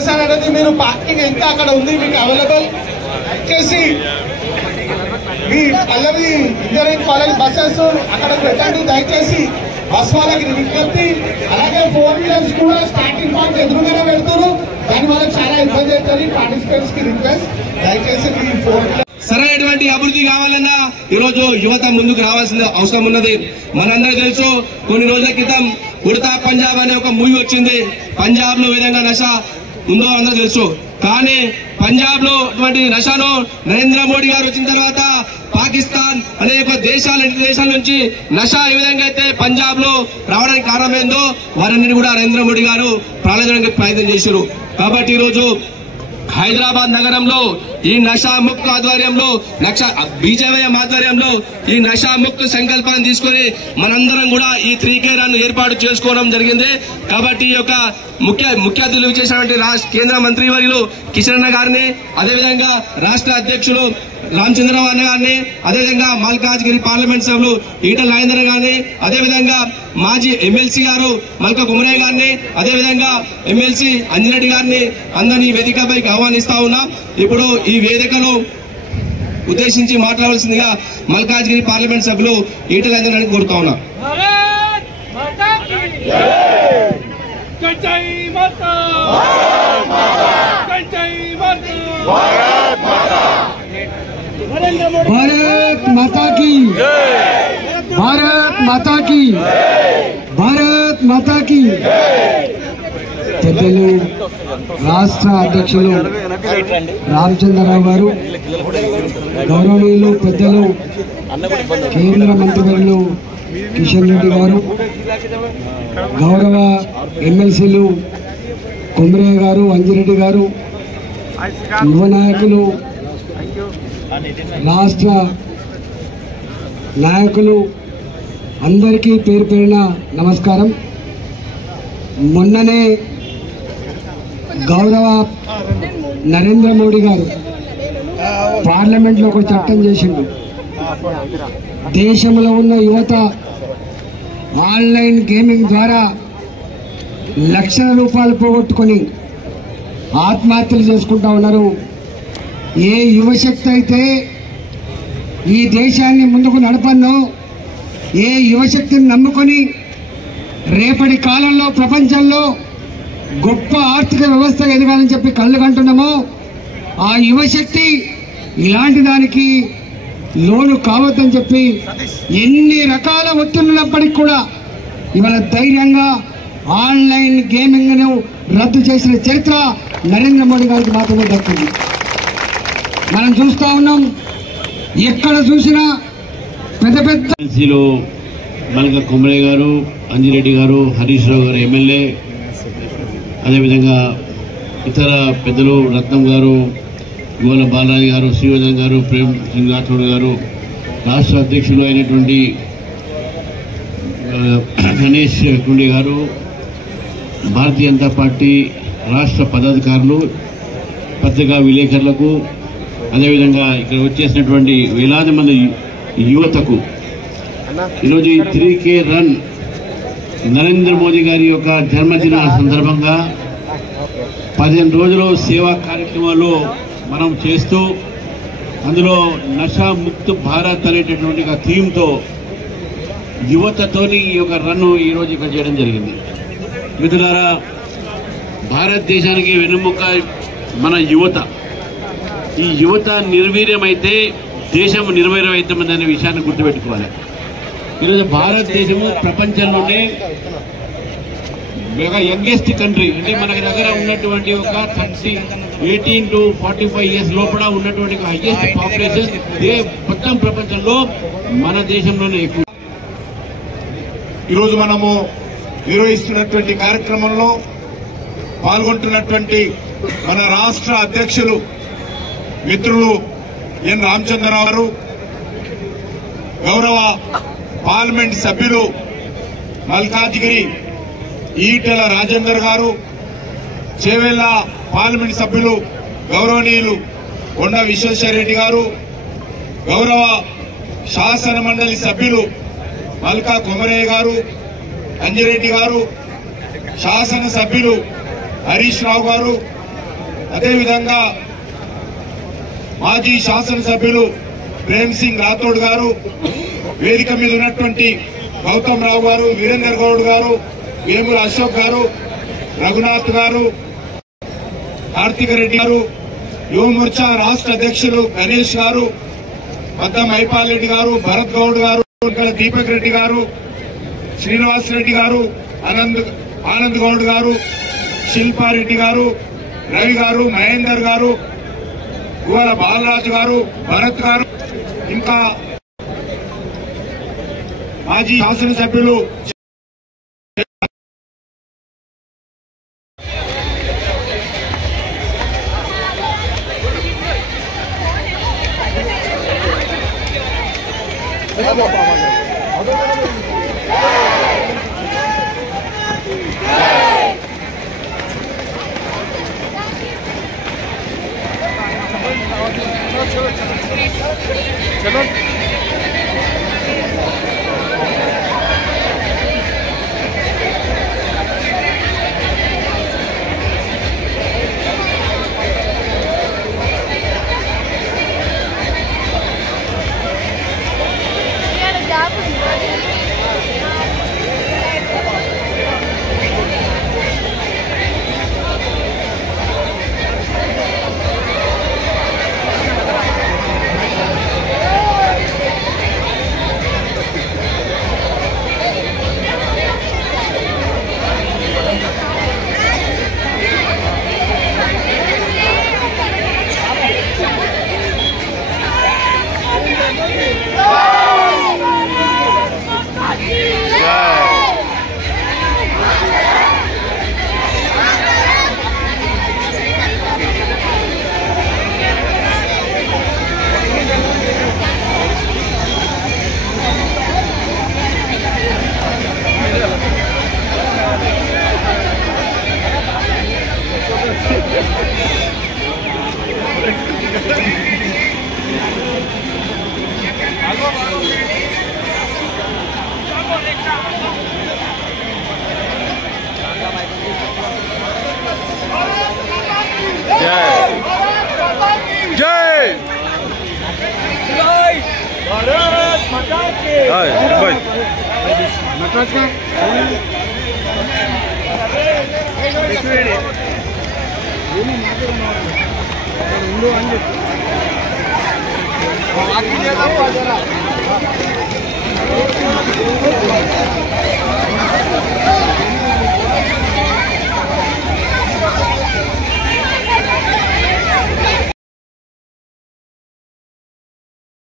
చేశారనేది మీరు పార్కింగ్ ఎంత అక్కడ ఉంది మీకు అవైలబుల్ చేసి మీ పల్లవి ఇంజనీరింగ్ కాలేజ్ బస్సెస్ అక్కడ పెట్టండి దయచేసి బస్ వాళ్ళకి విజ్ఞప్తి. అలాగే 4 వీలర్స్ కూడా స్టార్టింగ్ పాయింట్ ఎదురుగానే పెడుతున్నారు, దానివల్ల చాలా ఇబ్బంది అవుతుంది. పార్టిసిపెంట్స్ కి రిక్వెస్ట్ దయచేసి మీ 4 వీలర్ సరైనటువంటి అభివృద్ధి కావాలన్నా ఈరోజు యువత ముందుకు రావాల్సిన అవసరం ఉన్నది. మనందరూ తెలుసు, కొన్ని రోజుల క్రితం ఉడతా పంజాబ్ అనే ఒక మూవీ వచ్చింది. పంజాబ్ లో విధంగా నష ఉందో అందరూ తెలుసు. కానీ పంజాబ్ లో అటువంటి నషను నరేంద్ర మోడీ గారు వచ్చిన తర్వాత పాకిస్తాన్ అనేక దేశాల నుంచి నష ఏ విధంగా అయితే పంజాబ్ లో రావడానికి కారణమైందో వారన్నిటి కూడా నరేంద్ర మోడీ గారు ప్రారంభించడానికి ప్రయత్నం చేశారు. కాబట్టి ఈరోజు హైదరాబాద్ నగరంలో ఈ నషా ముక్త్ ఆధ్వర్యంలో బీజేవైఎం ఆధ్వర్యంలో ఈ నషా ముక్త్ సంకల్పాన్ని తీసుకుని మనందరం కూడా ఈ 3K రన్ ఏర్పాటు చేసుకోవడం జరిగింది. కాబట్టి ఈ యొక్క ముఖ్య అతిథులు చేసినటువంటి కేంద్ర మంత్రివర్యులు కిషన్ అన్న గారిని, అదేవిధంగా రాష్ట్ర అధ్యక్షులు రామచంద్రరావు అన్న గారిని, అదేవిధంగా మల్కాజ్గిరి పార్లమెంట్ సభ్యులు ఈటల రాజేందర్ గారిని, అదేవిధంగా మాజీ ఎమ్మెల్సీ గారు మల్కా కుమరయ్య గారిని, అదేవిధంగా ఎమ్మెల్సీ అంజిరెడ్డి గారిని అందరినీ వేదికపైకి ఆహ్వానిస్తా ఉన్నాం. ఇప్పుడు ఈ వేదికను ఉద్దేశించి మాట్లాడాల్సిందిగా మల్కాజ్గిరి పార్లమెంట్ సభ్యులు ఈటల రాజేందర్ గారిని కోరుతా ఉన్నాం. भारत माता की, भारत माता की, भारत माता की. పెద్దలు రాష్ట్ర అధ్యక్షులు రామచంద్రరావు గారు, గౌరవనీయులు పెద్దలు కేంద్ర మంత్రివర్యులు కిషన్ రెడ్డి గారు, గౌరవ ఎమ్మెల్సీలు కుమరయ్య గారు, అంజిరెడ్డి గారు, యువ నాయకులు, రాష్ట్ర నాయకులు అందరికీ పేరు పేరున నమస్కారం. మొన్ననే గౌరవ నరేంద్ర మోడీ గారు పార్లమెంట్లో ఒక చట్టం చేసిండు. దేశంలో ఉన్న యువత ఆన్లైన్ గేమింగ్ ద్వారా లక్షల రూపాయలు పోగొట్టుకొని ఆత్మహత్యలు చేసుకుంటా ఉన్నారు. ఏ యువశక్తి అయితే ఈ దేశాన్ని ముందుకు నడపన్నో, ఏ యువశక్తిని నమ్ముకొని రేపటి కాలంలో ప్రపంచంలో గొప్ప ఆర్థిక వ్యవస్థ ఎదగాలని చెప్పి కళ్ళు కంటున్నామో, ఆ యువశక్తి ఇలాంటి దానికి లోను కావద్దని చెప్పి ఎన్ని రకాల ఒత్తిళ్లున్నప్పటికీ కూడా ఇవాళ ధైర్యంగా ఆన్లైన్ గేమింగ్ ను రద్దు చేసిన చరిత్ర నరేంద్ర మోడీ గారికి మాత్రమే దక్కింది. మనం చూస్తా ఉన్నాం, ఎక్కడ చూసినా పెద్ద పెద్ద మల్కా కుమరయ్య గారు, అంజిరెడ్డి గారు, హరీష్ రావు గారు ఎమ్మెల్యే, అదేవిధంగా ఇతర పెద్దలు రత్నం గారు, గోల బాలరాజు గారు, శ్రీవర్ధన్ గారు, ప్రేమ్ సింగ్ రాఠోడ్ గారు, రాష్ట్ర అధ్యక్షులు అయినటువంటి గణేష్ కుండే గారు, భారతీయ జనతా పార్టీ రాష్ట్ర పదాధికారులు, పత్రికా విలేకరులకు, అదేవిధంగా ఇక్కడ వచ్చేసినటువంటి వేలాది మంది యువతకు ఈరోజు ఈ 3K రన్ నరేంద్ర మోదీ గారి యొక్క జన్మదిన సందర్భంగా 15 రోజులు సేవా కార్యక్రమాలు మనం చేస్తూ అందులో నషా ముక్త్ భారత్ అనేటటువంటి ఒక థీమ్తో యువతతోని ఈ యొక్క రన్ ఈరోజు ఇక్కడ చేయడం జరిగింది. మిత్రులారా, భారతదేశానికి వెన్నెముక మన యువత. ఈ యువత నిర్వీర్యమైతే దేశం నిర్వీర్యం అవుతుందనే విషయాన్ని గుర్తుపెట్టుకోవాలి. ఈరోజు భారతదేశము ప్రపంచంలోనే యంగెస్ట్ కంట్రీ, అంటే మన దగ్గర ఉన్నటువంటి ఒక 18 to 45 ఇయర్స్ లోపల ఉన్నటువంటి హైయెస్ట్ పాపులేషన్ మొత్తం ప్రపంచంలో మన దేశంలోనే ఎక్కువ. ఈరోజు మనము నిర్వహిస్తున్నటువంటి కార్యక్రమంలో పాల్గొంటున్నటువంటి మన రాష్ట్ర అధ్యక్షులు మిత్రులు ఎన్ రామచంద్రరావు గారు, గౌరవ పార్లమెంట్ సభ్యులు మల్కాజ్గిరి ఈటల రాజేందర్ గారు, చేవెళ్ల పార్లమెంట్ సభ్యులు గౌరవనీయులు కొండ విశ్వేశ్వరరెడ్డి గారు, గౌరవ శాసన మండలి సభ్యులు మల్కా కుమరయ్య గారు, అంజిరెడ్డి గారు, శాసన సభ్యులు హరీష్ రావు గారు, అదేవిధంగా మాజీ శాసనసభ్యులు ప్రేమ్ సింగ్ రాథోడ్ గారు, వేదిక మీద ఉన్నటువంటి గౌతమ్ రావు గారు, వీరేందర్ గౌడ్ గారు, వేముల అశోక్ గారు, రఘునాథ్ గారు, కార్తిక రెడ్డి గారు, యువ మోర్చా రాష్ట్ర అధ్యక్షులు గణేష్ గారు, మద్ద మైపాల్ రెడ్డి గారు, భరత్ గౌడ్ గారు, దీపక్ రెడ్డి గారు, శ్రీనివాస్ రెడ్డి గారు, ఆనంద్ గౌడ్ గారు, శిల్పారెడ్డి గారు, రవి గారు, మహేందర్ గారు, గువ్వల బాలరాజు గారు, భరత్ గారు, ఇంకా మాజీ శాసనసభ్యులు